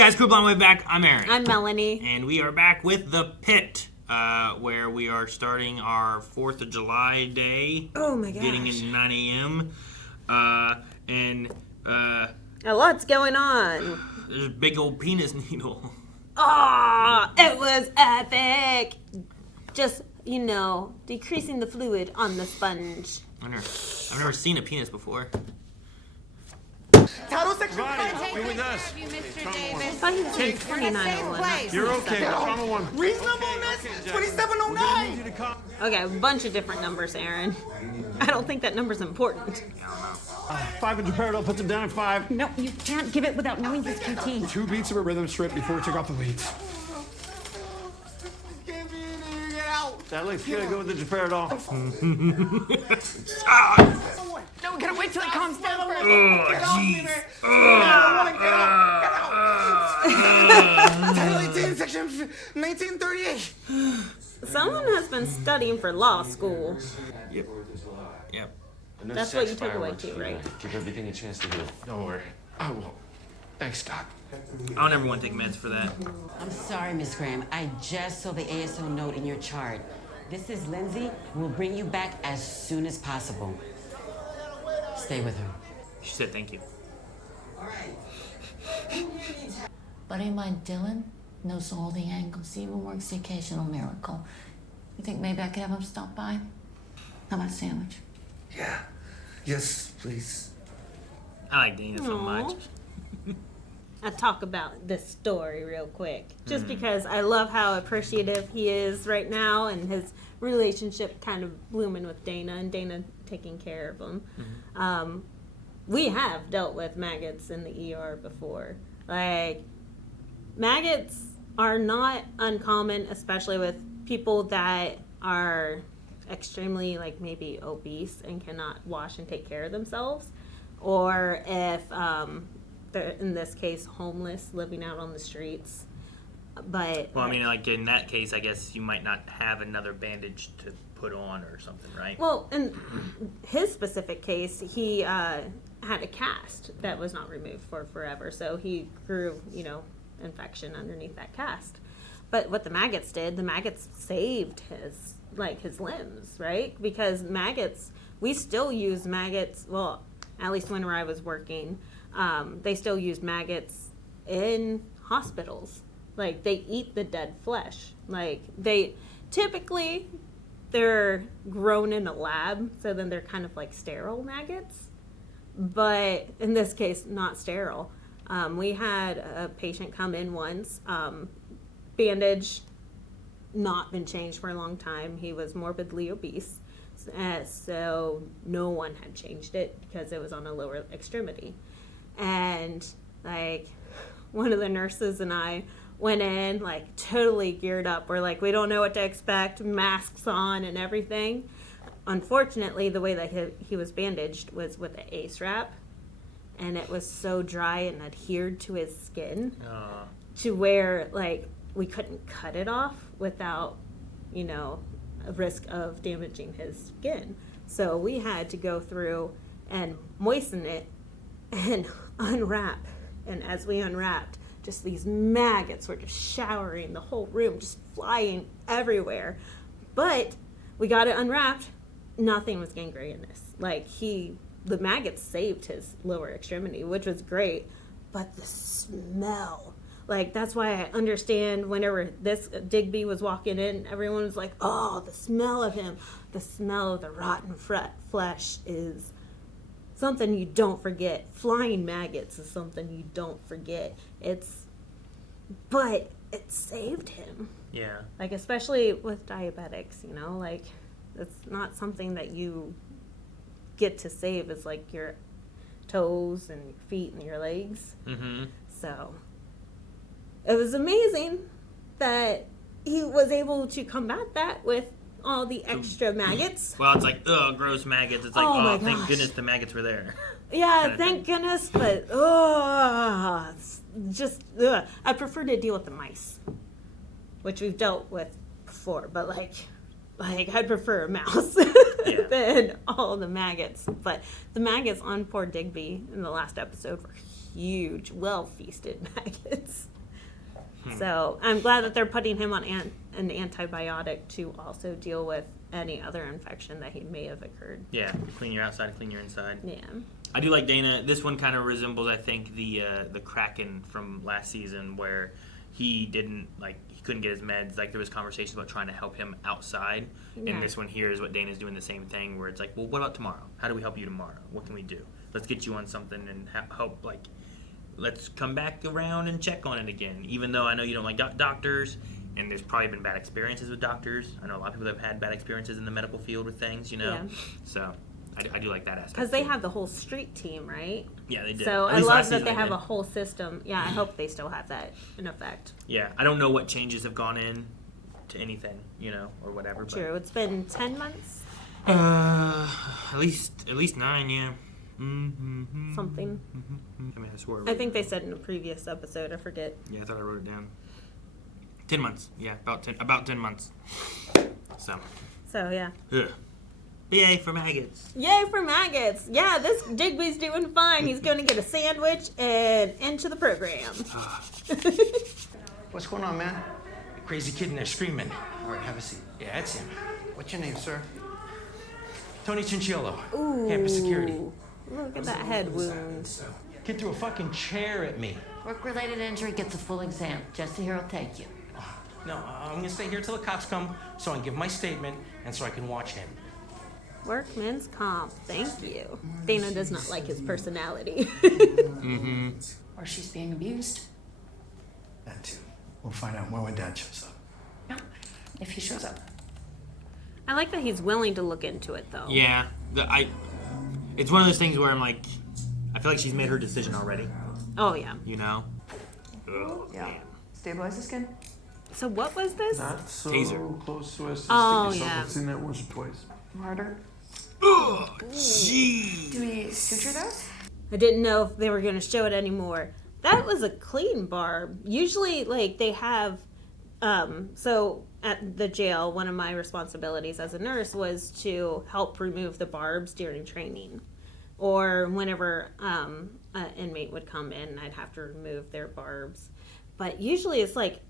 guys, Group on the way back. I'm Aaron. I'm Melanie. And we are back with the Pitt, where we are starting our 4th of July day. Oh my gosh. Getting in 9 a.m. A lot's going on. There's a big old penis needle. Oh, it was epic. Just, decreasing the fluid on the sponge. I've never seen a penis before. Title section. Be with us. I thought he was saying 2901. You're okay. Trauma 1. Reasonableness. 2709. Okay, a bunch of different numbers, Aaron. I don't think that number's important. 500 parallel puts him down at 5. No, you can't give it without knowing his QT. 2 beats of a rhythm strip before we took off the leads. That looks good. Go with the Geparadol. No, we gotta wait till it calms down first. Title 18, section 1938. Someone has been studying for law school. Yep. That's what you took away too, right? Give everything a chance to heal. Don't worry. I will. Thanks, Doc. I don't ever want to take meds for that. I'm sorry, Miss Graham. I just saw the ASO note in your chart. This is Lindsay. We'll bring you back as soon as possible. Stay with her. She said thank you. Buddy of mine, Dylan, knows all the angles. He even works the occasional miracle. You think maybe I could have him stop by? How about a sandwich? Yeah. Yes, please. I like Dana so much. I'll talk about this story real quick. Just because I love how appreciative he is right now and his relationship kind of blooming with Dana and Dana taking care of him. We have dealt with maggots in the ER before. Like, maggots are not uncommon, especially with people that are extremely, maybe obese and cannot wash and take care of themselves. Or if they're, in this case, homeless, living out on the streets. But Well, in that case, I guess you might not have another bandage to put on or something, right? Well, in his specific case, he had a cast that was not removed for forever. So he grew, infection underneath that cast. But what the maggots did, the maggots saved his limbs, right? Because maggots, we still use maggots, well, at least when I was working, they still use maggots in hospitals. They eat the dead flesh. They're grown in a lab, so then they're kind of like sterile maggots. But in this case, not sterile. We had a patient come in once, bandage not been changed for a long time. He was morbidly obese. So no one had changed it because it was on a lower extremity. And one of the nurses and I went in totally geared up. We're we don't know what to expect, masks on and everything. Unfortunately, the way that he was bandaged was with an ACE wrap, and it was so dry and adhered to his skin to where we couldn't cut it off without a risk of damaging his skin. So we had to go through and moisten it and unwrap. And as we unwrapped, just these maggots were just showering the whole room, just flying everywhere. But we got it unwrapped. Nothing was gangrenous. The maggots saved his lower extremity, which was great. But the smell, that's why I understand whenever this Digby was walking in, everyone was like, oh, the smell of him. The smell of the rotten flesh is something you don't forget. Flying maggots is something you don't forget. But it saved him. Yeah. Especially with diabetics, it's not something that you get to save. It's your toes and your feet and your legs. Mm-hmm. So it was amazing that he was able to combat that with all the extra maggots. Well, it's gross maggots. It's thank goodness the maggots were there. Yeah, thank goodness, but I prefer to deal with the mice, which we've dealt with before, but I prefer a mouse than all the maggots. But the maggots on poor Digby in the last episode were huge, well-feasted maggots. So I'm glad that they're putting him on an antibiotic to also deal with any other infection that he may have occurred. Yeah, clean your outside, clean your inside. Yeah. I do like Dana. This one kind of resembles, I think, the Kraken from last season, where he couldn't get his meds. Like, there was conversations about trying to help him outside. Yeah. And this one here is what Dana's doing, the same thing, where it's like, well, what about tomorrow? How do we help you tomorrow? What can we do? Let's get you on something and help, like, let's come back around and check on it again. Even though I know you don't like doctors, and there's probably been bad experiences with doctors. I know a lot of people have had bad experiences in the medical field with things, Yeah. So I do like that aspect. Because they have the whole street team, right? Yeah, they did. So At I least love last that season they have did. a whole system. Yeah, I hope they still have that in effect. Yeah, I don't know what changes have gone in to anything, or whatever. True. It's been 10 months, But, at least 9, yeah. something. I mean, I swear. I think they said in a previous episode. I forget. Yeah, I thought I wrote it down. 10 months. Yeah, about 10 months. So. So, yeah. Ugh. Yay for maggots. Yay for maggots. Yeah, this Digby's doing fine. He's going to get a sandwich and into the program. What's going on, man? The crazy kid in there screaming. All right, have a seat. Yeah, that's him. What's your name, sir? Tony Chinchillo. Ooh. Campus security. Look at that head wound. Kid threw a fucking chair at me. Work-related injury gets a full exam. Jesse here will take you. No, I'm gonna stay here till the cops come so I can give my statement and so I can watch him. Workman's comp. Thank you. Dana does not like his personality. Or she's being abused. That too. We'll find out more when Dad shows up. Yeah, if he shows up. I like that he's willing to look into it, though. Yeah. It's one of those things where I'm like, I feel like she's made her decision already. Oh, yeah. Ugh, Yeah. man. Stabilize the skin. So what was this? Not so Taser. close to us to Oh, stick yourself. yeah. I've seen that once or twice. Harder. Ugh, jeez. Do we suture those? I didn't know if they were going to show it anymore. That was a clean barb. Usually, like, they have... so at the jail, one of my responsibilities as a nurse was to help remove the barbs during training. Or whenever an inmate would come in, I'd have to remove their barbs. But usually it's like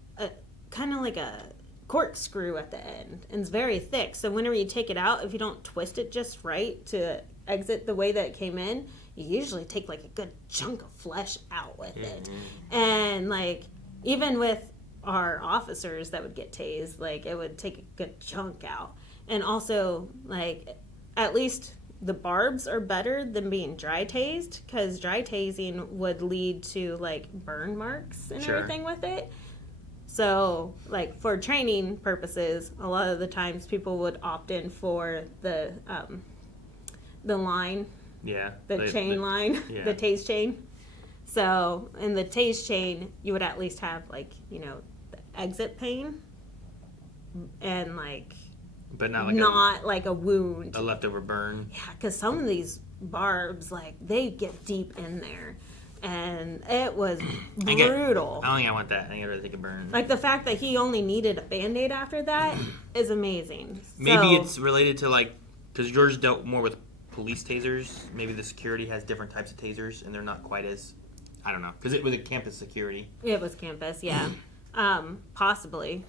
kind of like a corkscrew at the end, and it's very thick. So whenever you take it out, if you don't twist it just right to exit the way that it came in, you usually take like a good chunk of flesh out with it. And like even with our officers that would get tased, like it would take a good chunk out. And also, like, at least the barbs are better than being dry tased, because dry tasing would lead to like burn marks and Sure. everything with it. So, like, for training purposes, a lot of the times people would opt in for the line, Yeah. the chain line, yeah. the tase chain. So, in the tase chain, you would at least have, like, the exit pain and, like, But not like a wound. a leftover burn. Yeah, because some of these barbs, like, they get deep in there. And it was brutal. I don't think I want that. I think I'd rather take a burn. Like, the fact that he only needed a Band-Aid after that is amazing. Maybe So- it's related to, like, because George dealt more with police tasers. Maybe the security has different types of tasers, and they're not quite as, I don't know, because it was a campus security. It was campus, yeah. Possibly.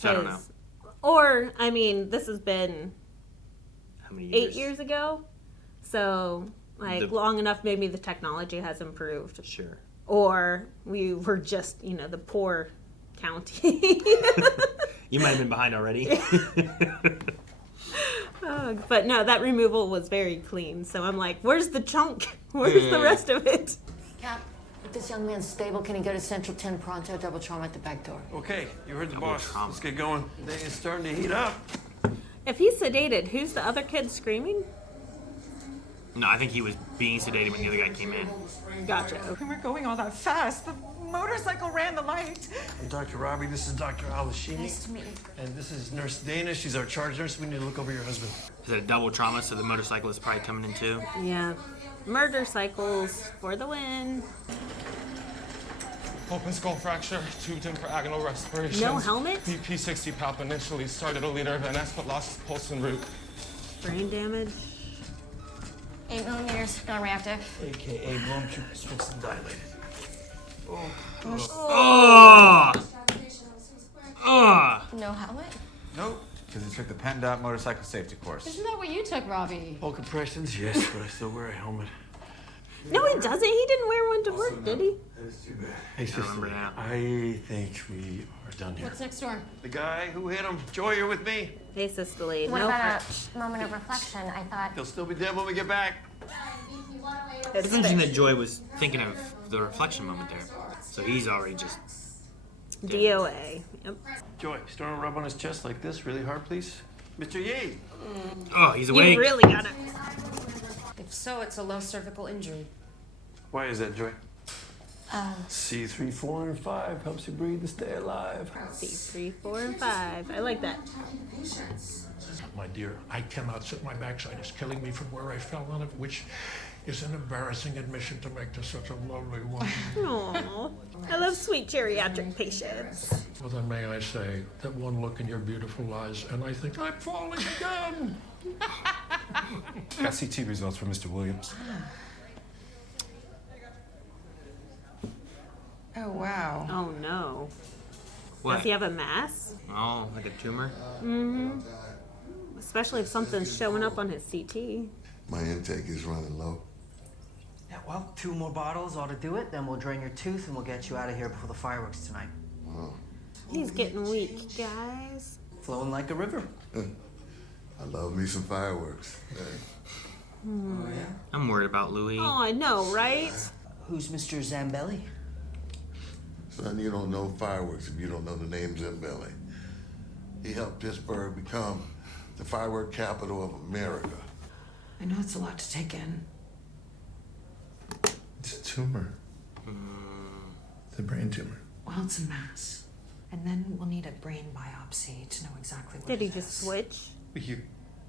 So I don't know. 'Cause- Or, I mean, this has been How many years? 8 years ago. So, like, long enough maybe the technology has improved. Sure. Or we were just, the poor county. You might have been behind already. But no, that removal was very clean. So I'm like, where's the chunk? Where's the rest of it? Cap, if this young man's stable, can he go to Central 10 pronto, double trauma at the back door? Okay, you heard the Double boss. trauma. Let's get going. The day is starting to heat up. If he's sedated, who's the other kid screaming? No, I think he was being sedated when the other guy came in. Gotcha. We were going all that fast. The motorcycle ran the light. I'm Dr. Robbie. This is Dr. Alashimi. Nice to meet you. And this is Nurse Dana. She's our charge nurse. We need to look over your husband. Is it a double trauma, so the motorcycle is probably coming in too? Yeah. Murdercycles for the win. Open skull fracture, tubed in for agonal respiration. No helmet? BP 60 palp initially started a liter of NS, but lost his pulse en route. Brain damage. 8 millimeters, non-reactive. AKA blown fixed and dilated. Oh! no helmet? Nope, because he took the PennDOT motorcycle safety course. Isn't that what you took, Robbie? All compressions, yes, but I still wear a helmet. No, he doesn't. He didn't wear one to work, did he? That is too bad. Hey, sister, I think we are done here. What's next door? The guy who hit him. Joy, you're with me. Hey, Sister Lee. What No about hurt. a moment of reflection? I thought. He'll still be dead when we get back. It's interesting that Joy was thinking of the reflection moment there. So he's already just... DOA. Yep. Joy, start a rub on his chest like this really hard, please. Mr. Yee. Oh, he's awake. You really got it. If so, it's a low cervical injury. Why is that, Joy? C3, 4, and 5 helps you breathe and stay alive. C3, 4, and 5. I like that. My dear, I cannot sit. My backside is killing me from where I fell on it, which is an embarrassing admission to make to such a lovely woman. Aww. I love sweet geriatric patients. Well, then may I say that one look in your beautiful eyes, and I think I'm falling again. Got CT results from Mr. Williams. Oh, wow. Oh, no. What? Does he have a mass? Oh, like a tumor? Mm-hmm. Especially if something's showing up on his CT. My intake is running low. Yeah, well, 2 more bottles ought to do it. Then we'll drain your tooth and we'll get you out of here before the fireworks tonight. Oh. He's getting weak, guys. Flowing like a river. I love me some fireworks. Oh, yeah? I'm worried about Louie. Oh, I know, right? Who's Mr. Zambelli? Son, you don't know fireworks if you don't know the name Zambelli. He helped Pittsburgh become the firework capital of America. I know it's a lot to take in. It's a tumor. It's a brain tumor. Well, it's a mass. And then we'll need a brain biopsy to know exactly what Did he it just is. switch?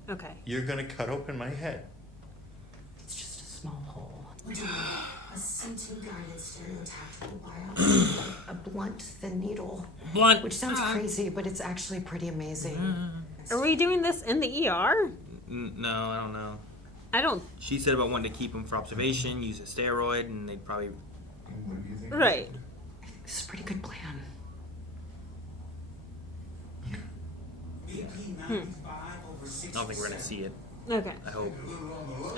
Okay. You're gonna cut open my head. It's just a small hole. A CT-guided stereotactical biopsy. A blunt, thin needle. Blunt. Which sounds crazy, but it's actually pretty amazing. Are we doing this in the ER? No, I don't know. I don't. She said about wanting to keep him for observation, use a steroid, and they'd probably... What do you think? Right. This is a pretty good plan. I don't think we're gonna see it. Okay. I hope.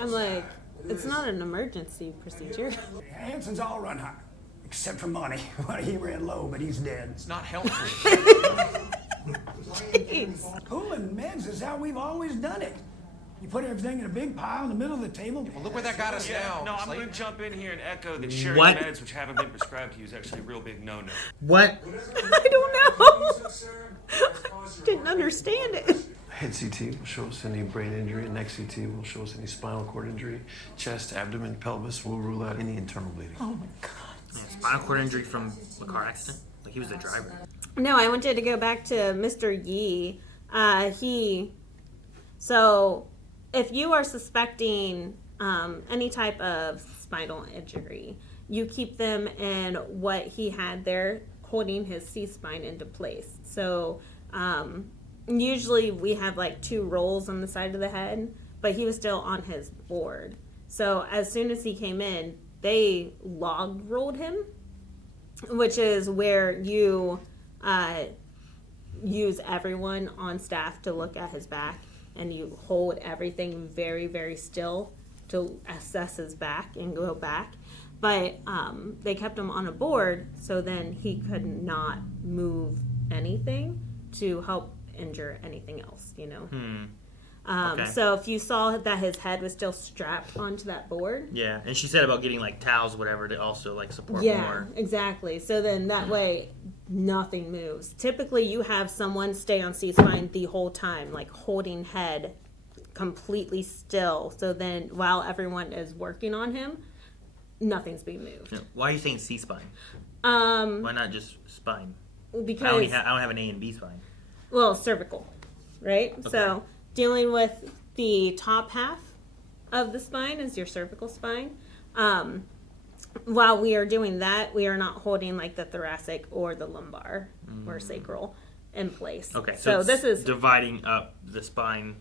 I'm like, it's not an emergency procedure. Hanson's all run high, except for money. Well, he ran low, but he's dead. It's not helpful. Jeez. Pulling meds is how we've always done it. You put everything in a big pile in the middle of the table. Well, look where that got us now. No, I'm Slate. gonna jump in here and echo that sharing What? meds which haven't been prescribed to you is actually a real big no-no. What? I don't know. Didn't understand it. Head CT will show us any brain injury, and neck CT will show us any spinal cord injury. Chest, abdomen, pelvis will rule out any internal bleeding. Oh my God. Yeah, spinal cord injury from a car accident? Like he was the driver. No, I wanted to go back to Mr. Yee. So if you are suspecting any type of spinal injury, you keep them in what he had there, holding his C-spine into place. So usually we have like 2 rolls on the side of the head, but he was still on his board. So as soon as he came in, they log rolled him, which is where you use everyone on staff to look at his back, and you hold everything very, very still to assess his back and go back. But they kept him on a board, so then he could not move anything to help injure anything else, you know? Okay. So if you saw that his head was still strapped onto that board. Yeah, and she said about getting like towels, whatever, to also like support Yeah, more. exactly. So then that way nothing moves. Typically you have someone stay on C-spine the whole time, like holding head completely still. So then while everyone is working on him, nothing's being moved. Yeah. Why are you saying C-spine? Um, Why not just spine? Because I don't have an A and B spine. well, cervical, right? Okay. So dealing with the top half of the spine is your cervical spine. While we are doing that, we are not holding like the thoracic or the lumbar or sacral in place. Okay, so it's this is dividing up the spine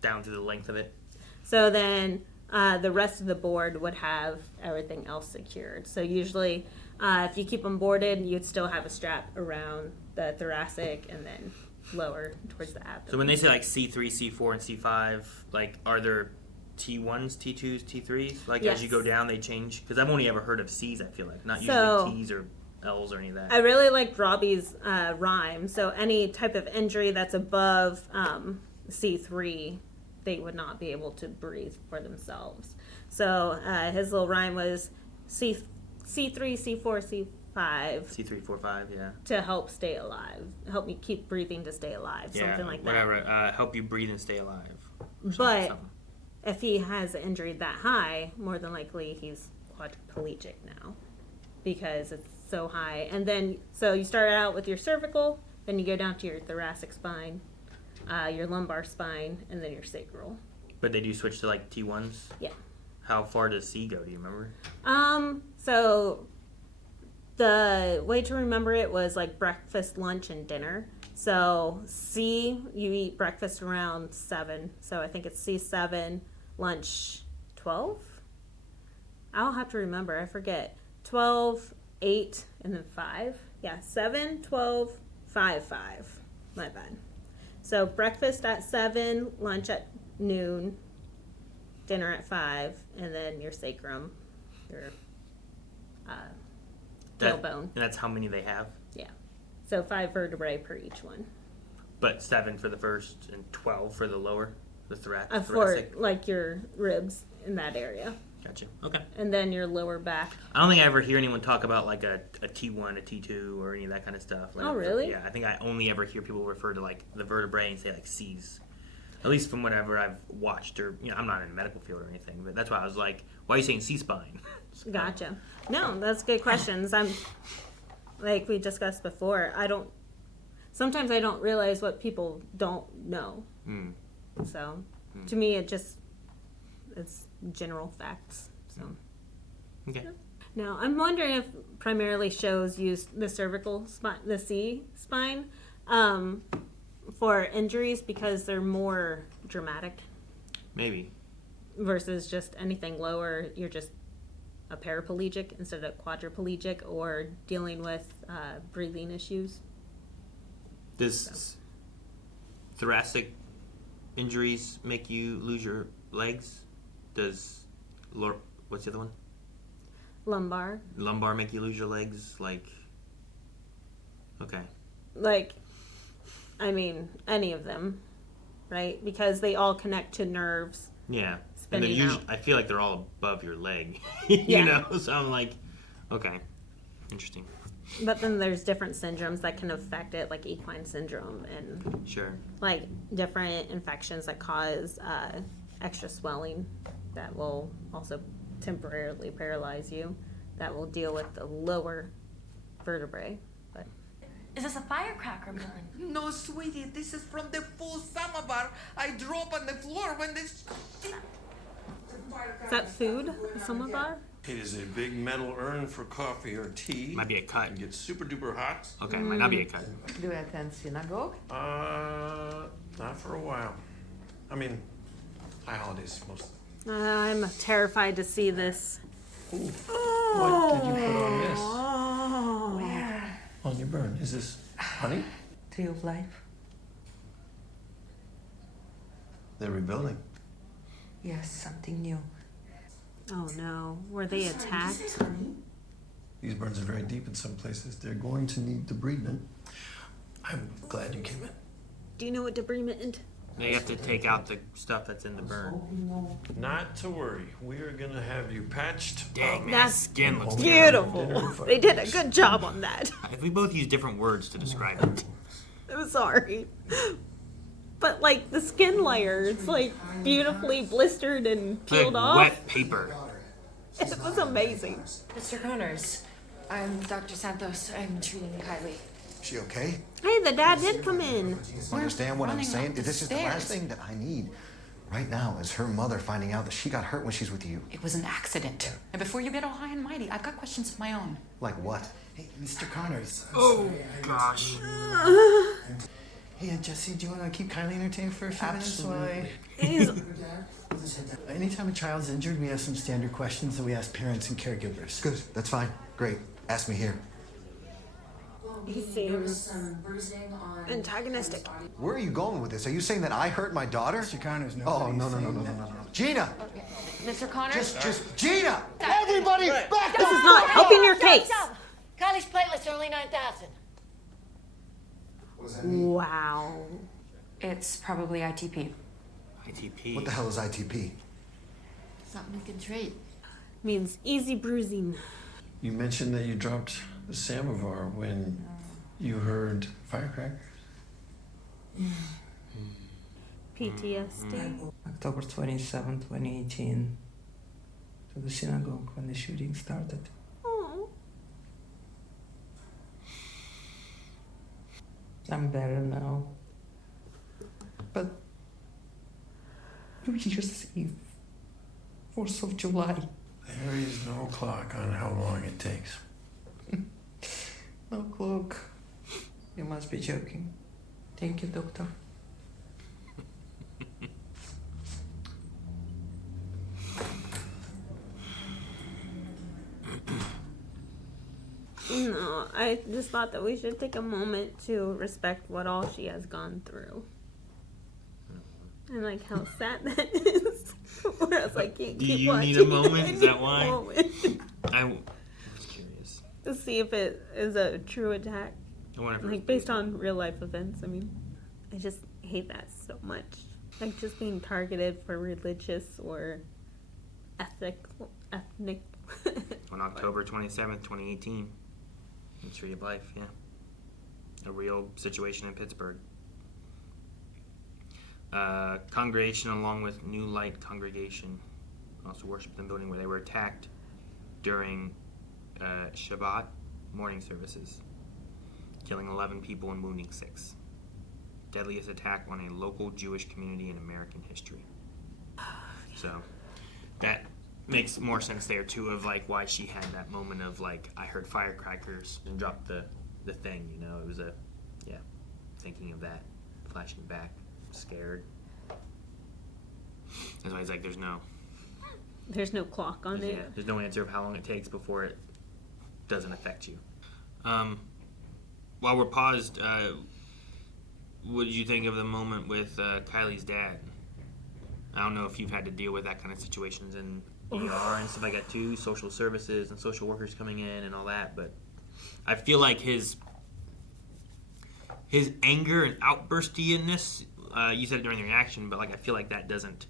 down to the length of it. so then the rest of the board would have everything else secured. So usually if you keep them boarded, you'd still have a strap around the thoracic and then lower towards the abdomen. So when they say like C3, C4, and C5, like are there T1s, T2s, T3s? Like Yes. as you go down, they change? Because I've only ever heard of C's, I feel like. Not So- usually T's or L's or any of that. I really liked Robbie's rhyme. So any type of injury that's above C3, they would not be able to breathe for themselves. So his little rhyme was C3, C4, C5 C3, 4, 5, yeah. to help stay alive. Help me keep breathing to stay alive. Yeah, Something like that. whatever. Help you breathe and stay alive. But if he has an injury that high, more than likely he's quadriplegic now because it's so high. And then, so you start out with your cervical, then you go down to your thoracic spine, your lumbar spine, and then your sacral. But they do switch to like T1s? Yeah. How far does C go? Do you remember? So the way to remember it was like breakfast, lunch, and dinner. So C, you eat breakfast around 7. So I think it's C7, lunch 12. I'll have to remember. I forget. 12, 8, and then 5. Yeah, 7, 12, 5, 5. My bad. So breakfast at 7, lunch at noon, dinner at 5, and then your sacrum, your tailbone. And that's how many they have? Yeah. So 5 vertebrae per each one. But 7 for the first and 12 for the lower, the For thoracic. like your ribs in that area. Gotcha. Okay. And then your lower back. I don't think I ever hear anyone talk about like a T1, a T2, or any of that kind of stuff. Like, Oh, really? Yeah, I think I only ever hear people refer to like the vertebrae and say like C's. At least from whatever I've watched, or I'm not in the medical field or anything, but that's why I was like, why are you saying C-spine? Gotcha. No, that's good questions. I'm like we discussed before. Sometimes I don't realize what people don't know. So to me, it's general facts. So Okay. now I'm wondering if primarily shows use the cervical spine, the C spine, for injuries because they're more dramatic Maybe. versus just anything lower. You're just a paraplegic instead of quadriplegic or dealing with breathing issues. Does thoracic injuries make you lose your legs? Does what's the other one? Lumbar. Lumbar make you lose your legs? Like, okay. Like, I mean, any of them, right? Because they all connect to nerves. Yeah. And Spinning they're usually, out. I feel like they're all above your leg. Yeah. You know? So I'm like, okay. Interesting. But then there's different syndromes that can affect it, like equine syndrome and Sure. like different infections that cause extra swelling that will also temporarily paralyze you. That will deal with the lower vertebrae. But Is this a firecracker, Melanie? No, sweetie, this is from the full samovar I drop on the floor when this. is that food? A samovar? It is a big metal urn for coffee or tea. Might be a cut. It gets super duper hot. Okay, might not be a cut. Do you attend synagogue? Not for a while. I mean, high holidays mostly. I'm terrified to see this. What did you put on this? Where? On your burn. Is this honey? Tree of life? They're rebuilding. Yes, something new. Oh no, were they attacked? These burns are very deep in some places. They're going to need debridement. I'm glad you came in. Do you know what debridement? They have to take out the stuff that's in the burn. Not to worry. We are going to have you patched. Dang, man, That's skin looks beautiful. They did a good job on that. If we both use different words to describe it. I'm sorry. But like the skin layer, it's like beautifully blistered and peeled Like off. wet paper. It was amazing. Mr. Connors, I'm Dr. Santos. I'm treating Kylie. She okay? Hey, the dad did come in. Understand what I'm running saying? up the This is the last stairs. thing that I need right now is her mother finding out that she got hurt when she's with you. It was an accident. And before you get all high and mighty, I've got questions of my own. Like what? Hey, Mr. Connors. Oh, gosh. Hey, Jesse, do you want to keep Kylie entertained for a few Absolutely. minutes? Anytime a child's injured, we have some standard questions that we ask parents and caregivers. Good. That's fine. Great. Ask me here. He seems antagonistic. Where are you going with this? Are you saying that I hurt my daughter? Mr. Connors, Oh, nobody's no. Gina! Mr. Connor? Just Gina! Everybody back This is not helping your case. Kylie's platelets are only 9,000. Wow. It's probably ITP. ITP. What the hell is ITP? Something we can treat. Means easy bruising. You mentioned that you dropped the samovar when you heard firecrackers. PTSD. October 27, 2018. To the synagogue when the shooting started. Oh. I'm better now. But New Year's Eve, 4th of July. There is no clock on how long it takes. No clock. You must be joking. Thank you, doctor. No, I just thought that we should take a moment to respect what all she has gone through. And like how sad that is. Whereas I can't Do keep you watching need a moment? Is that why? I was curious. To see if it is a true attack. I wonder if Like based on real life events. I mean, I just hate that so much. Like just being targeted for religious or ethnic. On October 27th, 2018. In Tree of Life, yeah. A real situation in Pittsburgh. Congregation, along with New Light Congregation, also worshiped in the building where they were attacked during Shabbat morning services, killing 11 people and wounding 6. Deadliest attack on a local Jewish community in American history. So, that makes more sense there too, of like why she had that moment of like, I heard firecrackers and dropped the thing, you know. It was thinking of that, flashing back, scared. That's why he's like, there's no clock on it. Yeah, there's no answer of how long it takes before it doesn't affect you. While we're paused, what did you think of the moment with Kylie's dad? I don't know if you've had to deal with that kind of situations in ER and stuff like that too, social services and social workers coming in and all that, but I feel like his anger and outburstianness, you said it during the reaction, but like I feel like that doesn't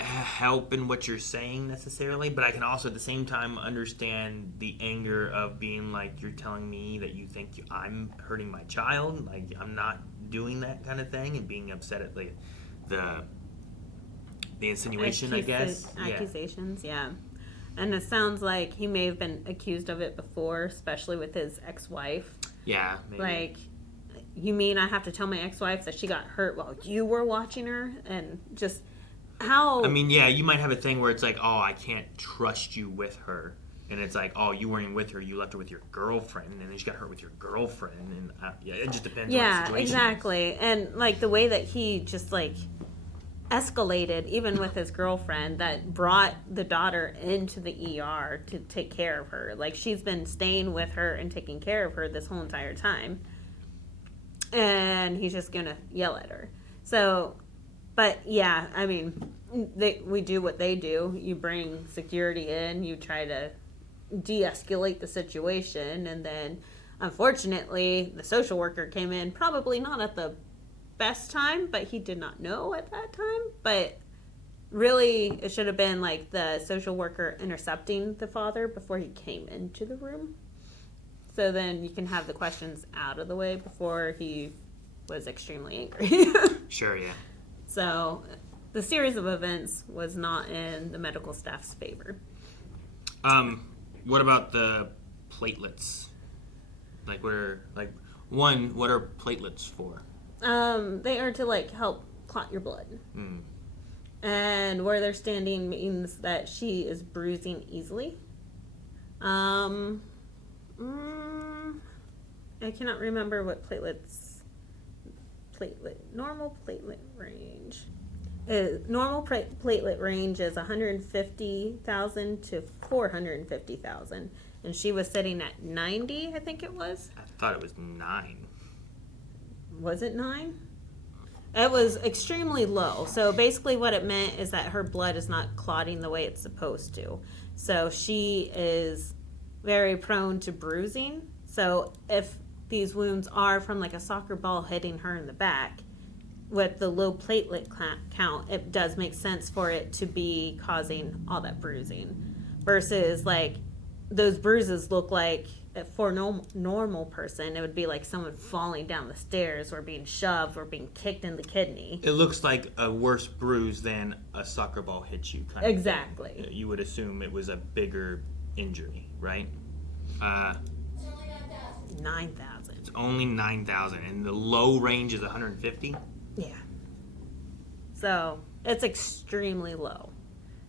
help in what you're saying necessarily, but I can also at the same time understand the anger of being like, you're telling me that you think I'm hurting my child, like I'm not doing that kind of thing, and being upset at the insinuation, I guess. Accusations, yeah. And it sounds like he may have been accused of it before, especially with his ex-wife. Yeah, maybe. Like, you mean I have to tell my ex-wife that she got hurt while you were watching her? And just how... I mean, yeah, you might have a thing where it's like, oh, I can't trust you with her. And it's like, oh, you weren't with her, you left her with your girlfriend, and then she got hurt with your girlfriend. And it just depends on the situation. Yeah, exactly. And, like, the way that he just, like... escalated even with his girlfriend that brought the daughter into the ER to take care of her. Like, she's been staying with her and taking care of her this whole entire time, and he's just gonna yell at her. So, but yeah, I mean, we do what they do. You bring security in, you try to de-escalate the situation, and then unfortunately the social worker came in probably not at the best time, but he did not know at that time. But really, it should have been like the social worker intercepting the father before he came into the room, so then you can have the questions out of the way before he was extremely angry. Sure, yeah. So the series of events was not in the medical staff's favor. What about the platelets? Like, what are platelets for? They are to like help clot your blood. And where they're standing means that she is bruising easily. I cannot remember what normal platelet range. Normal platelet range is 150,000 to 450,000, and she was sitting at 90, I think it was. I thought it was 9. Was it 9? It was extremely low. So basically what it meant is that her blood is not clotting the way it's supposed to. So she is very prone to bruising. So if these wounds are from like a soccer ball hitting her in the back, with the low platelet count, it does make sense for it to be causing all that bruising. Versus like those bruises look like, for a normal person, it would be like someone falling down the stairs or being shoved or being kicked in the kidney. It looks like a worse bruise than a soccer ball hits you kind of Exactly. thing. You would assume it was a bigger injury, right? 9,000. It's only 9,000, and the low range is 150? Yeah. So it's extremely low.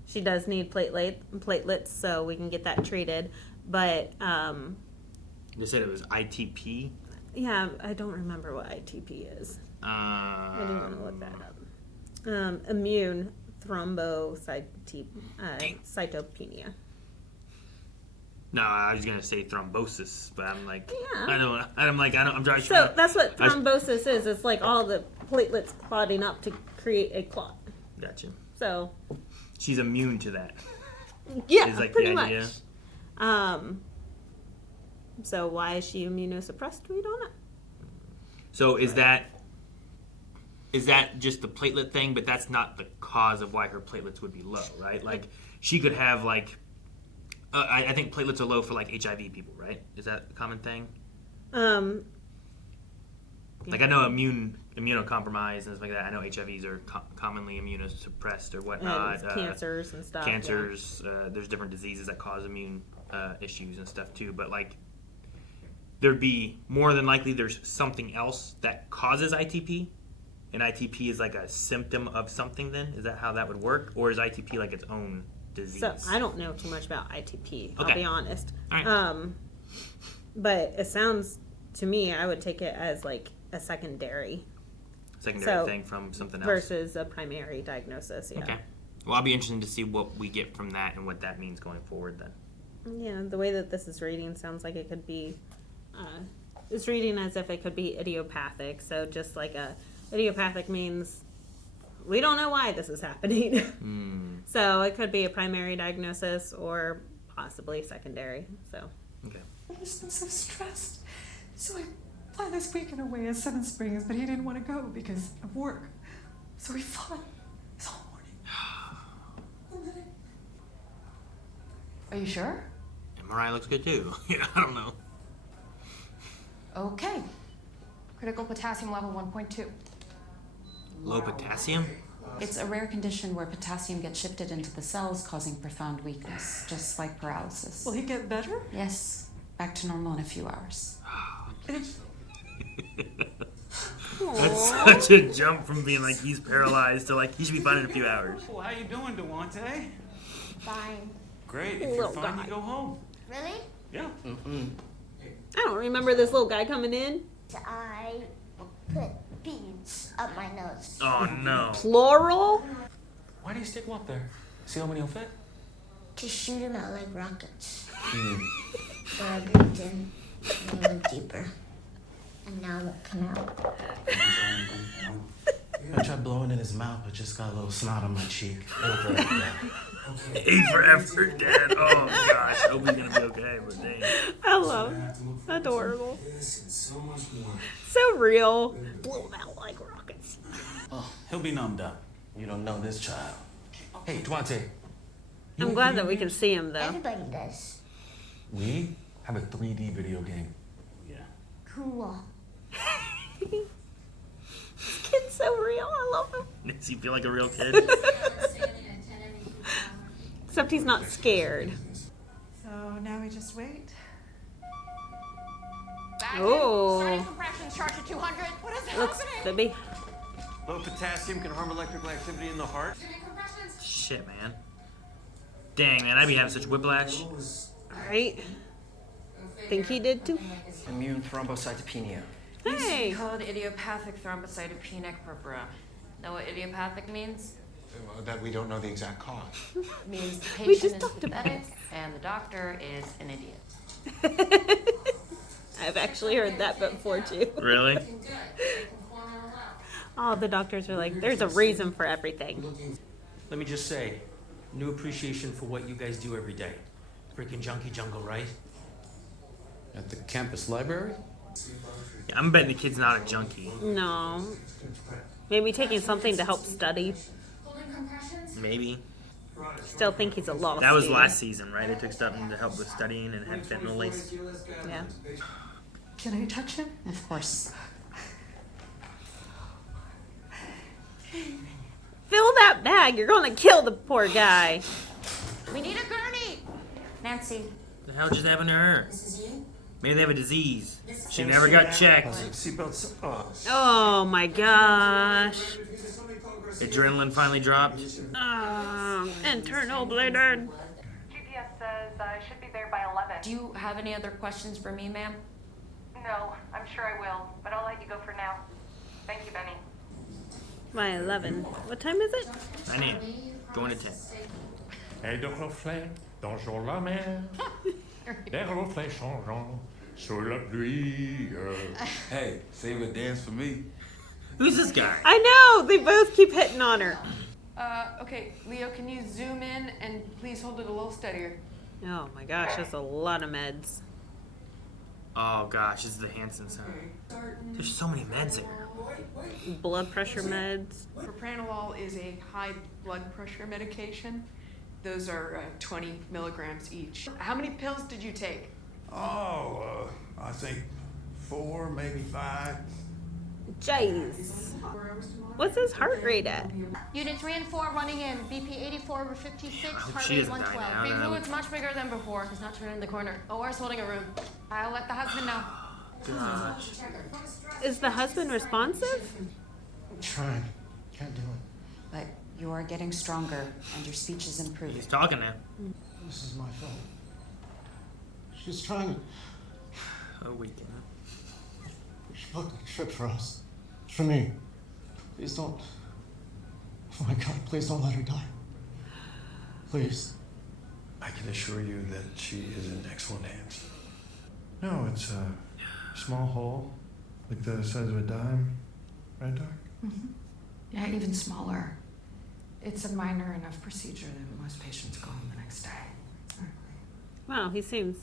She does need platelets, so we can get that treated. But They said it was ITP. yeah, I don't remember what ITP is. I do want to look that up. Immune thrombocytopenia. No, I was gonna say thrombosis, but I'm like, Yeah. I'm trying. So that's what thrombosis is. It's like all the platelets clotting up to create a clot. Gotcha. So She's immune to that. yeah, Is like pretty the idea. much. So why is she immunosuppressed? We don't know. So is that just the platelet thing? But that's not the cause of why her platelets would be low, right? Like she could have like, I think platelets are low for like HIV people, right? Is that a common thing? Like I know immunocompromised and stuff like that. I know HIVs are commonly immunosuppressed or whatnot. And cancers and stuff. Cancers. There's different diseases that cause immune issues and stuff too. But like, there'd be more than likely there's something else that causes ITP, and ITP is like a symptom of something. Then is that how that would work, or is ITP like its own disease? So I don't know too much about ITP. Okay. I'll be honest. All right. But it sounds to me, I would take it as like a secondary thing from something else versus a primary diagnosis. Yeah. Okay. Well, I'll be interested to see what we get from that and what that means going forward then. Yeah, the way that this is reading sounds like it could be. It's reading as if it could be idiopathic. So just like idiopathic means we don't know why this is happening. So it could be a primary diagnosis or possibly secondary. So. Okay. I've just been so stressed. So I planned this weekend away at Seven Springs, but he didn't want to go because of work. So we fought this whole morning. Are you sure? And Mariah looks good too. Yeah, I don't know. Okay. Critical potassium level 1.2. Low potassium? It's a rare condition where potassium gets shifted into the cells, causing profound weakness, just like paralysis. Will he get better? Yes, back to normal in a few hours. That's such a jump from being like he's paralyzed to like he should be fine in a few hours. Well, how you doing, Devontae? Fine. Great. If you're Little fine, guy. you go home. Really? Yeah. I don't remember this little guy coming in. I put beads up my nose. Oh no. Plural? Why do you stick them up there? See how many will fit? To shoot them out like rockets. But I breathed in and I went deeper. And now it come out. I tried blowing in his mouth, but just got a little snot on my cheek. A for effort, Dad. Oh gosh, hope he's gonna be okay. But dang. I love adorable. So real. Blow them out like rockets. Oh, he'll be numbed up. You don't know this child. Hey, Devontae. I'm glad that we can see him though. Everybody does. We have a 3D video game. Cool. This kid's so real. I love him. Makes you feel like a real kid. Except he's not scared. So now we just wait. Oh. Starting compression, charge at 200. What is Looks happening? baby. Low potassium can harm electrical activity in the heart. Shit, man. Dang, man, I'd be having such whiplash. Right? Think he did too? Immune thrombocytopenia. Hey. Called idiopathic thrombocytopenic purpura. Know what idiopathic means? That we don't know the exact cause. It means the We patient just is talked about pathetic and the doctor is an idiot. I've actually heard that before too. Really? All the doctors are like, there's a reason for everything. Let me just say, new appreciation for what you guys do every day. Freaking junkie jungle, right? At the campus library? Yeah, I'm betting the kid's not a junkie. No. Maybe taking something to help study. Maybe. Still think he's a lost That was student. last season, right? They took something to help with studying and had fentanyl laced. Yeah. Can I touch him? Of course. Fill that bag. You're gonna kill the poor guy. We need a gurney. Nancy. The hell just happened to her? Mrs Yee? Maybe they have a disease. She never got checked. Seatbelts. Oh. Oh my gosh. Adrenaline finally dropped. Internal bleeding. GPS says I should be there by 11. Do you have any other questions for me, ma'am? No, I'm sure I will, but I'll let you go for now. Thank you, Benny. By 11. What time is it? 9 a.m. Going to 10. Et de reflets dans la mer, des reflets changeants sur la pluie. Hey, save a dance for me. Who's this guy? I know! They both keep hitting on her. Okay, Leo, can you zoom in and please hold it a little steadier? Oh my gosh, that's a lot of meds. Oh gosh, this is the Hansen side. There's so many meds there. Blood pressure meds. Propranolol is a high blood pressure medication. Those are 20 milligrams each. How many pills did you take? Oh, I think 4, maybe 5. Jeez. What's his heart rate at? Unit 3 and 4 running in. BP 84 over 56, heart she rate doesn't die 112. now, Big then I fluid's much bigger than before. He's not turning the corner. OR's holding a room. I'll let the husband know. Gosh. Is the husband responsive? I'm trying. Can't do it. But you are getting stronger and your speech is improving. He's talking now. This is my fault. She's trying to. A weekend. She booked a trip for us. For me. Please don't. Oh my God, please don't let her die. Please. I can assure you that she is in excellent hands. No, it's a small hole, like the size of a dime. Right, Doc? Mm-hmm. Yeah, even smaller. It's a minor enough procedure that most patients go home the next day. Wow, he seems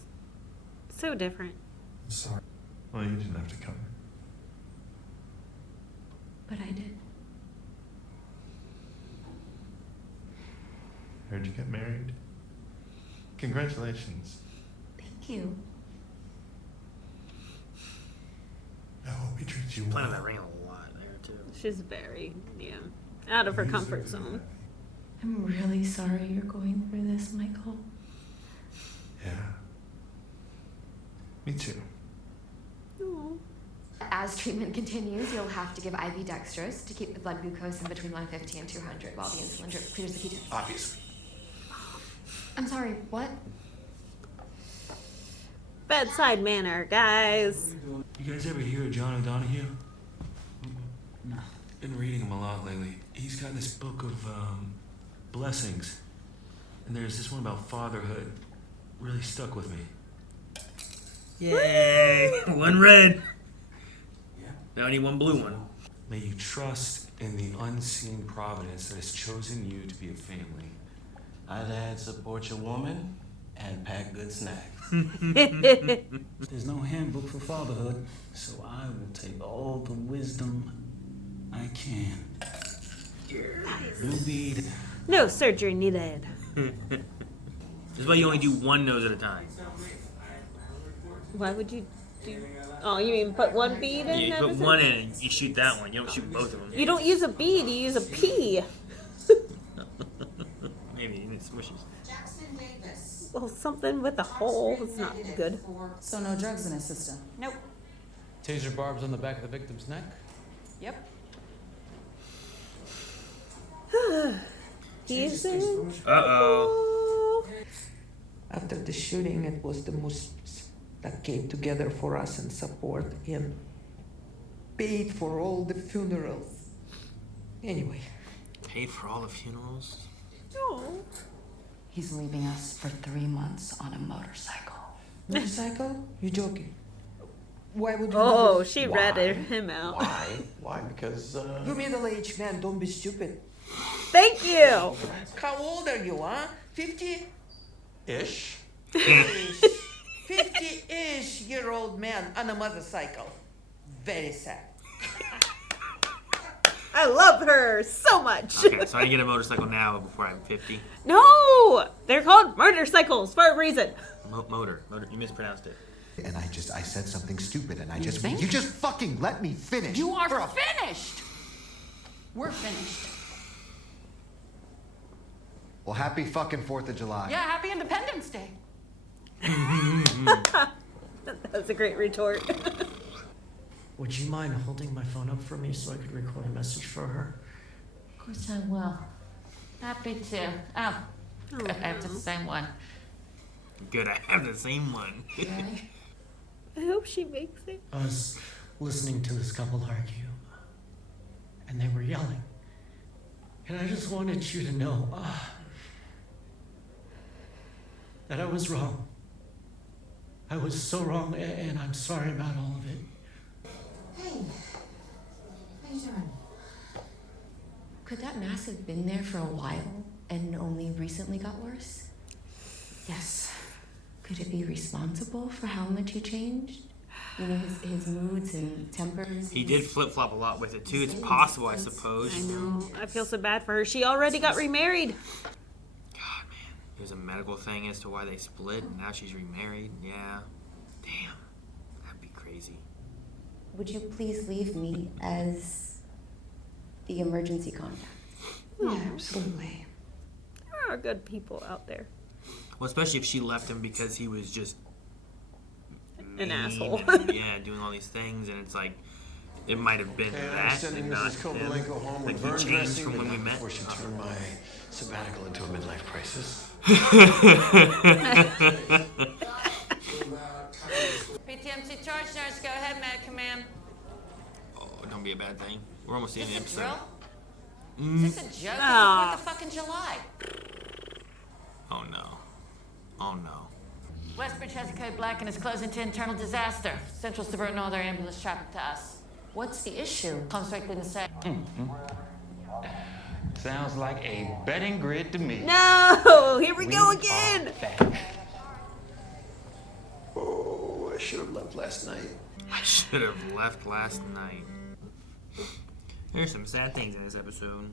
so different. I'm sorry. Well, you didn't have to come. But I did. Heard you get married. Congratulations. Thank you. I hope he treats you Playing well. that ring a lot there too. She's very, out of her comfort zone. I'm really sorry you're going through this, Michael. Yeah. Me too. As treatment continues, you'll have to give IV dextrose to keep the blood glucose in between 150 and 200 while the insulin drip clears the ketones. Obviously. I'm sorry, what? Bedside manner, guys. You guys ever hear of John O'Donohue? No. Been reading him a lot lately. He's got this book of blessings. And there's this one about fatherhood. Really stuck with me. Yay! One red. Now I need one blue one. May you trust in the unseen providence that has chosen you to be a family. I'd add support your woman and pack good snacks. There's no handbook for fatherhood, so I will take all the wisdom I can. Blue bead. No surgery needed. This is why you only do one nose at a time. Why would you do? Oh, you mean put one bead in? You put one in and you shoot that one. You don't shoot both of them. You don't use a bead, you use a pea. Maybe you need smushies. Well, something with a hole is not good. So no drugs in his system? Nope. Taser barbs on the back of the victim's neck? Yep. He's in. Uh-oh. After the shooting, it was the Muslims that came together for us and support and paid for all the funerals. Anyway. Paid for all the funerals? No. He's leaving us for 3 months on a motorcycle. Motorcycle? You joking? Why would you Oh, do this? she ratted him out. Why? Why? Because, You middle-aged man, don't be stupid. Thank you. How old are you, huh? 50? Ish. 50-ish-year-old man on a motorcycle. Very sad. I love her so much. Okay, so I get a motorcycle now before I'm 50. No, they're called Murdercycles for a reason. Motor. You mispronounced it. And I said something stupid, and You think? you just fucking let me finish. You are finished. We're finished. Well, happy fucking 4th of July. Yeah, happy Independence Day. That was a great retort. Would you mind holding my phone up for me so I could record a message for her? Of course I will. Happy to. Oh, good. I have the same one. Good, I have the same one. I hope she makes it. I was listening to this couple argue, and they were yelling. And I just wanted you to know that I was wrong. I was so wrong, and I'm sorry about all of it. Hey, how you doing? Could that mass have been there for a while and only recently got worse? Yes. Could it be responsible for how much he changed? You know, his moods and tempers. He did flip-flop a lot with it, too. It's possible, I suppose. I know. I feel so bad for her. She already got remarried. God, man. There's a medical thing as to why they split, and now she's remarried. Yeah. Damn. That'd be crazy. Would you please leave me as the emergency contact? Yeah, absolutely. There are good people out there. Well, especially if she left him because he was just An mean asshole. and, yeah, doing all these things, and it's like it might have been Okay, I'm that sending and not Mrs. him. Kovalenko home Like with he burn changed dressing from the when we night met. before she turned my sabbatical into a midlife crisis. PTMC charge nurse, go ahead, med command. Oh, don't be a bad thing. We're almost Is seeing the this a episode. drill? Is this a joke? Ah. It's the 4th of fucking July. Oh no. Oh no. Westbridge has a code black and is closing to internal disaster. Central's diverting all their ambulance traffic to us. What's the issue? Comes directly to say. Sounds like a betting grid to me. No! Here we go again! Oh, I should have left last night. I should have left last night. There's some sad things in this episode.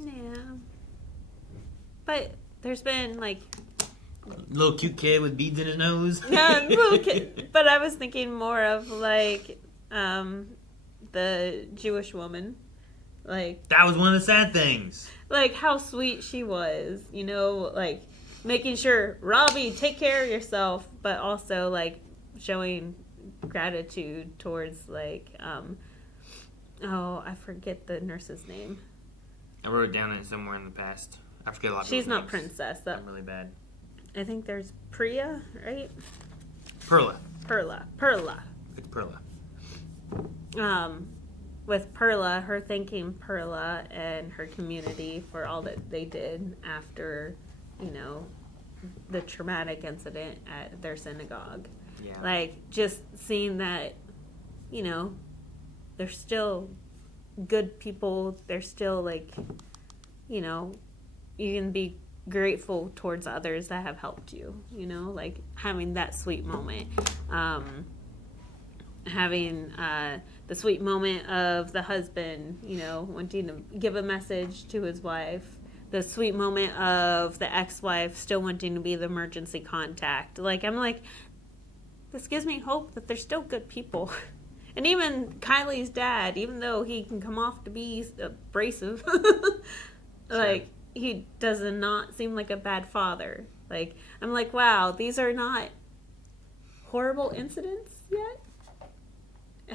Yeah. But there's been like Little cute kid with beads in his nose. yeah, little kid. But I was thinking more of like the Jewish woman. Like that was one of the sad things. Like how sweet she was, you know, like making sure, Robbie, take care of yourself, but also like showing gratitude towards like oh, I forget the nurse's name. I wrote it down in somewhere in the past. I forget a lot of She's those not names. Princess. That I'm really bad. I think there's Priya, right? Perla. It's Perla. With Perla, her thanking Perla and her community for all that they did after, you know, the traumatic incident at their synagogue. Yeah. Like, just seeing that, you know, they're still good people. They're still, like, you know, you can be grateful towards others that have helped you, you know, like having that sweet moment. Having the sweet moment of the husband, you know, wanting to give a message to his wife. The sweet moment of the ex-wife still wanting to be the emergency contact. Like, I'm like, this gives me hope that they're still good people. And even Kylie's dad, even though he can come off to be abrasive, like, he does not seem like a bad father. Like, I'm like, wow, these are not horrible incidents yet.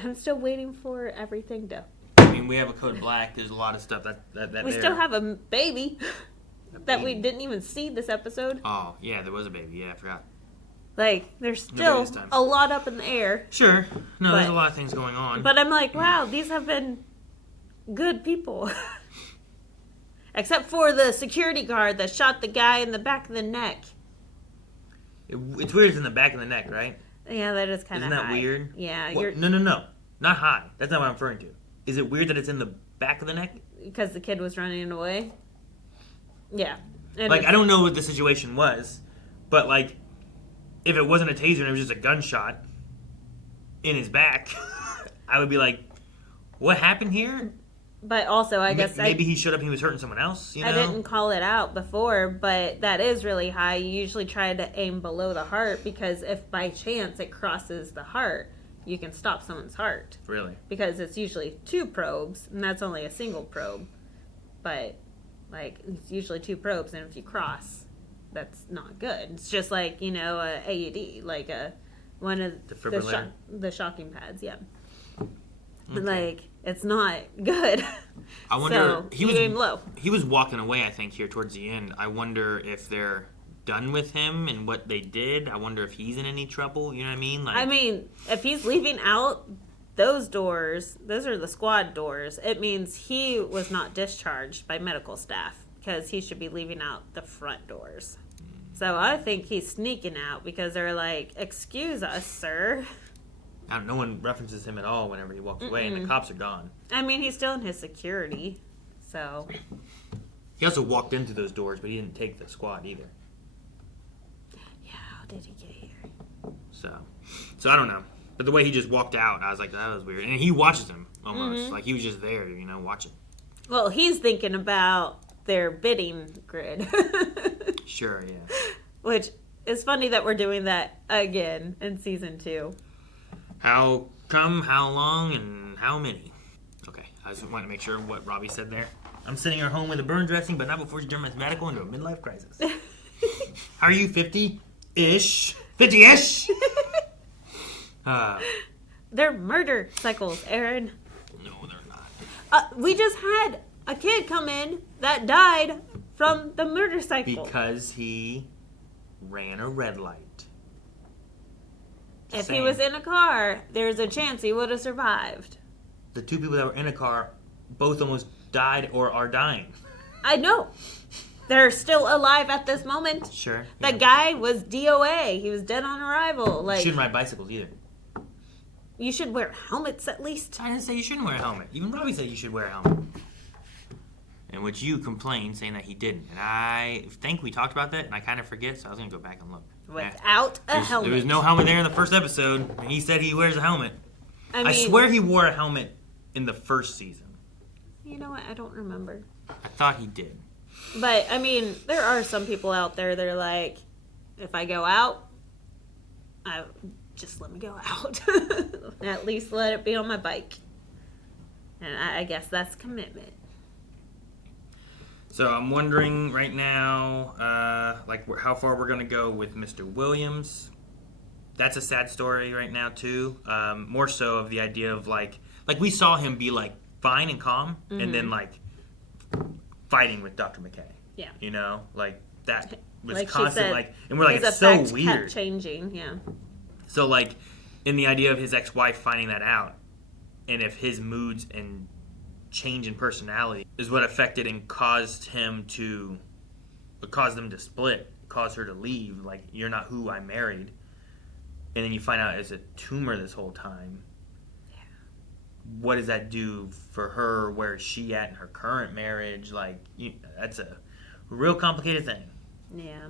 I'm still waiting for everything to. I mean, we have a code black. There's a lot of stuff that We still have a baby that we didn't even see this episode. Oh, yeah, there was a baby. Yeah, I forgot. Like, there's still a lot up in the air. Sure. No, there's a lot of things going on. But I'm like, wow, these have been good people. Except for the security guard that shot the guy in the back of the neck. It's weird. It's in the back of the neck, right? Yeah, that is kind of Isn't that high. weird? Yeah, What? No, not high. That's not what I'm referring to. Is it weird that it's in the back of the neck? Because the kid was running away. Yeah. Like, I don't know what the situation was, but like, if it wasn't a taser and it was just a gunshot in his back, I would be like, what happened here? But also, I guess maybe he showed up and he was hurting someone else. You know? I didn't call it out before, but that is really high. You usually try to aim below the heart because if by chance it crosses the heart, you can stop someone's heart. Really? Because it's usually 2 probes, and that's only a single probe. But, like, it's usually 2 probes, and if you cross, that's not good. It's just like, you know, a AED, like one of the shocking pads, yeah. Okay. Like, it's not good. I wonder. So, he was aim low. He was walking away, I think, here towards the end. I wonder if they're done with him and what they did. I wonder if he's in any trouble. You know what I mean? Like, I mean, if he's leaving out those doors, those are the squad doors. It means he was not discharged by medical staff because he should be leaving out the front doors. So I think he's sneaking out because they're like, "Excuse us, sir." no one references him at all whenever he walks away, and the cops are gone. I mean, he's still in his security, so. He also walked into those doors, but he didn't take the squad either. Yeah, how did he get here? So I don't know. But the way he just walked out, I was like, that was weird. And he watches him almost. Mm-hmm. Like he was just there, you know, watching. Well, he's thinking about their bidding grid. Sure, yeah. Which is funny that we're doing that again in season 2. How come, how long, and how many? Okay, I just wanted to make sure what Robbie said there. I'm sending her home with a burn dressing, but not before she turned my sabbatical into a midlife crisis. How are you, 50-ish? 50-ish? They're Murdercycles, Aaron. No, they're not. We just had a kid come in that died from the motorcycle. Because he ran a red light. If he was in a car, there's a chance he would have survived. The 2 people that were in a car both almost died or are dying. I know. They're still alive at this moment. Sure. That guy was DOA. He was dead on arrival. Like, You shouldn't ride bicycles either. You should wear helmets at least. I didn't say you shouldn't wear a helmet. Even Robbie said you should wear a helmet. In which you complained, saying that he didn't. And I think we talked about that, and I kind of forget, so I was going to go back and look. Without a helmet. There was no helmet there in the first episode, and he said he wears a helmet. I swear he wore a helmet in the first season. You know what? I don't remember. I thought he did. But, I mean, there are some people out there that are like, if I go out, just let me go out. At least let it be on my bike. And I guess that's commitment. So I'm wondering right now, how far we're gonna go with Mr. Williams. That's a sad story right now too. More so of the idea of like we saw him be like fine and calm, and then like fighting with Dr. McKay. Yeah. You know, like that was like constant. Said, like, and we're like, his it's so effect weird. kept changing. Yeah. So like, in the idea of his ex-wife finding that out, and if his moods and change in personality is what affected and caused them to split, caused her to leave. Like, you're not who I married, and then you find out it's a tumor this whole time. Yeah. What does that do for her? Where is she at in her current marriage? Like, that's a real complicated thing. Yeah.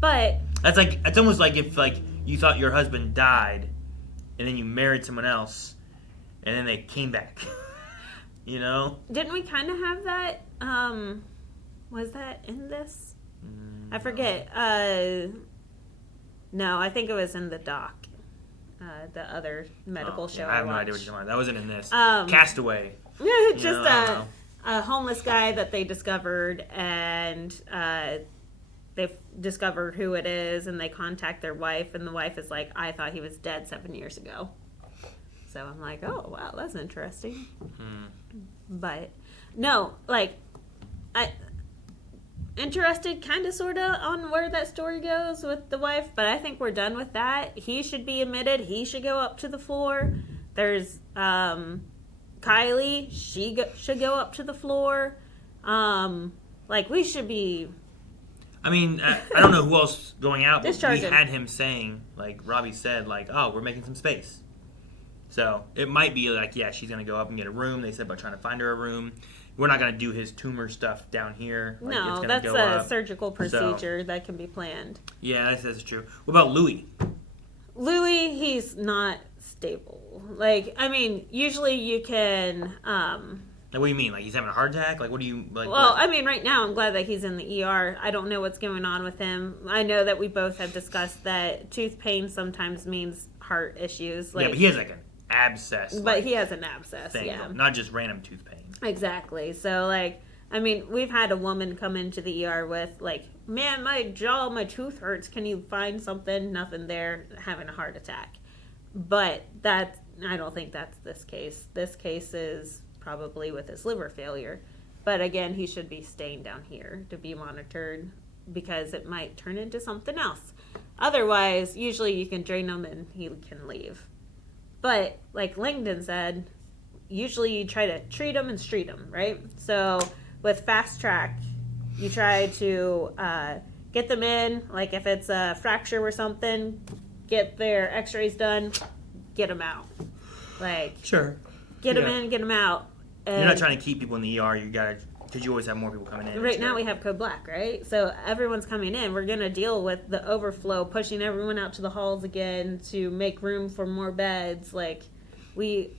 But it's almost like if like you thought your husband died, and then you married someone else, and then they came back. You know? Didn't we kind of have that? Was that in this? I forget. No, I think it was in the doc. The other medical show I have no watched. idea what you're talking about. That wasn't in this. Castaway. Just a homeless guy that they discovered, and they've discovered who it is, and they contact their wife, and the wife is like, I thought he was dead 7 years ago. So I'm like, oh, wow, that's interesting. But, no, like, interested kind of, sort of, on where that story goes with the wife, but I think we're done with that. He should be admitted. He should go up to the floor. There's Kylie. She should go up to the floor. Like, we should be... I mean, I don't know who else going out, but Discharge we him. had him saying, like Robbie said, like, oh, we're making some space. So it might be like, yeah, she's going to go up and get a room. They said about trying to find her a room. We're not going to do his tumor stuff down here. Like, it's No, gonna that's go a up. surgical procedure that can be planned. Yeah, that's true. What about Louie? Louie, he's not stable. Like, I mean, usually you can. Like, what do you mean? Like, he's having a heart attack? Like, what do you like? Well, what? I mean, right now I'm glad that he's in the ER. I don't know what's going on with him. I know that we both have discussed that tooth pain sometimes means heart issues. Like, Yeah, but he has like an abscess. But like, he has an abscess, thing, yeah. not just random tooth pain. Exactly. So, like, I mean, we've had a woman come into the ER with, like, man, my my tooth hurts. Can you find something? Nothing there. Having a heart attack. But I don't think that's this case. This case is probably with his liver failure. But again, he should be staying down here to be monitored because it might turn into something else. Otherwise, usually you can drain him and he can leave. But like Langdon said, usually you try to treat them and street them, right? So with Fast Track, you try to get them in, like if it's a fracture or something, get their x-rays done, get them out. Like, sure. Get them in, get them out. And You're not trying to keep people in the ER. You got to, because you always have more people coming in. right now we have Code Black, right? So everyone's coming in. We're going to deal with the overflow, pushing everyone out to the halls again to make room for more beds. Like, we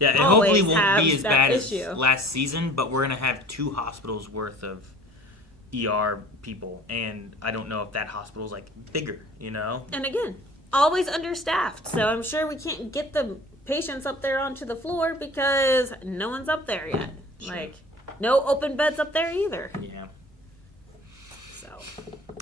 Yeah, it hopefully always won't have be as that bad issue. as last season, but we're going to have 2 hospitals worth of ER people, and I don't know if that hospital's like bigger, you know? And again, always understaffed. So I'm sure we can't get the patients up there onto the floor because no one's up there yet. Sure. Like, no open beds up there either. Yeah. So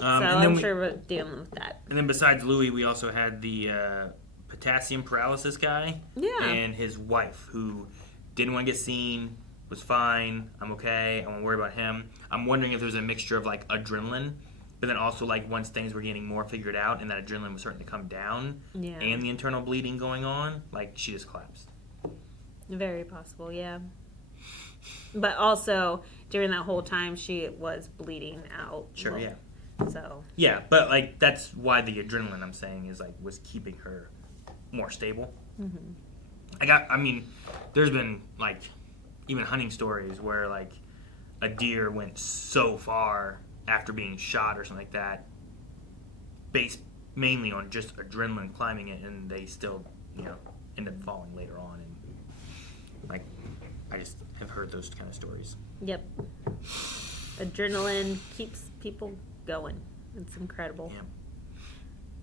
and then I'm we- sure we're dealing with that. And then besides Louis, we also had the potassium paralysis guy. Yeah. And his wife, who didn't want to get seen, was fine. I'm okay. I won't worry about him. I'm wondering if there's a mixture of like adrenaline, but then also like once things were getting more figured out and that adrenaline was starting to come down, Yeah. and the internal bleeding going on, like she just collapsed. Very possible, yeah. But also, during that whole time, she was bleeding out. Sure, yeah. So. Yeah, but like that's why the adrenaline I'm saying is like was keeping her more stable. Mhm. I mean, there's been like even hunting stories where like a deer went so far after being shot or something like that, based mainly on just adrenaline climbing it, and they still, you know, end up falling later on. And like, I just have heard those kind of stories. Yep. Adrenaline keeps people going. It's incredible. Yeah.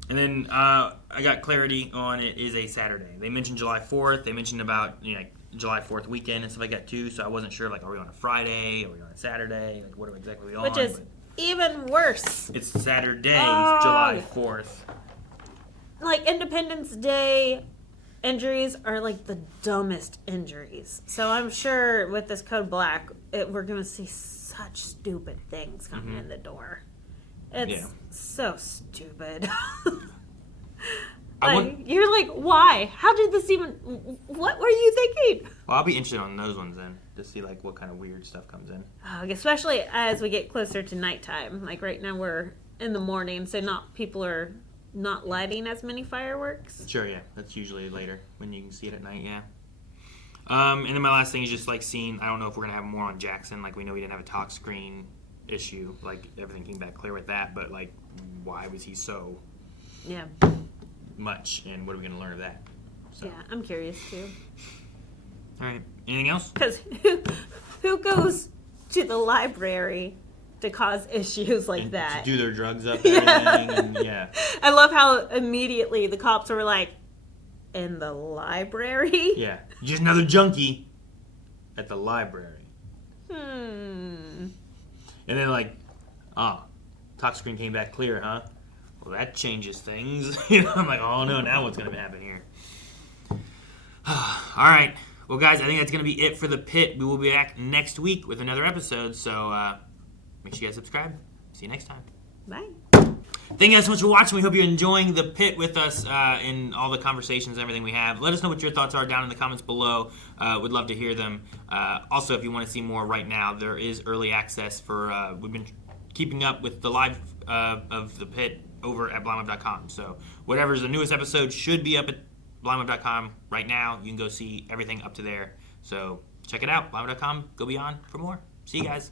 And then I got clarity on it is a Saturday. They mentioned July 4th. They mentioned about, you know, like July 4th weekend and stuff like that too. So I wasn't sure, like, are we on a Friday? Are we on a Saturday? Like, what are we exactly on? Which is But even worse. it's Saturday, Oh. July 4th. Like, Independence Day injuries are like the dumbest injuries. So I'm sure with this Code Black, we're going to see such stupid things coming Mhm. in the door. It's Yeah. so stupid. I Like, you're like, why? How did this even? What were you thinking? Well, I'll be interested on those ones then to see like what kind of weird stuff comes in. Especially as we get closer to nighttime. Like right now, we're in the morning, so people are not lighting as many fireworks. Sure, yeah, that's usually later when you can see it at night. Yeah. And then my last thing is just like seeing. I don't know if we're gonna have more on Jackson. Like we know we didn't have a talk screen issue. Like everything came back clear with that, but like why was he so Yeah. much, and what are we gonna learn of that? So. Yeah, I'm curious too. All right. Anything else? Because who goes to the library to cause issues like that? To do their drugs up and everything, and yeah. I love how immediately the cops were like, in the library? Yeah. Just another junkie at the library. Hmm. And then like, talk screen came back clear, huh? Well, that changes things. You know, I'm like, oh no, now what's gonna happen here? All right. Well, guys, I think that's gonna be it for the Pit. We will be back next week with another episode. So make sure you guys subscribe. See you next time. Bye. Thank you guys so much for watching. We hope you're enjoying the Pit with us in all the conversations and everything we have. Let us know what your thoughts are down in the comments below. We'd love to hear them. Also, if you want to see more right now, there is early access for we've been keeping up with the live of the Pit over at blindweb.com. So whatever's the newest episode should be up at blindweb.com right now. You can go see everything up to there. So check it out, blindweb.com. Go beyond for more. See you guys.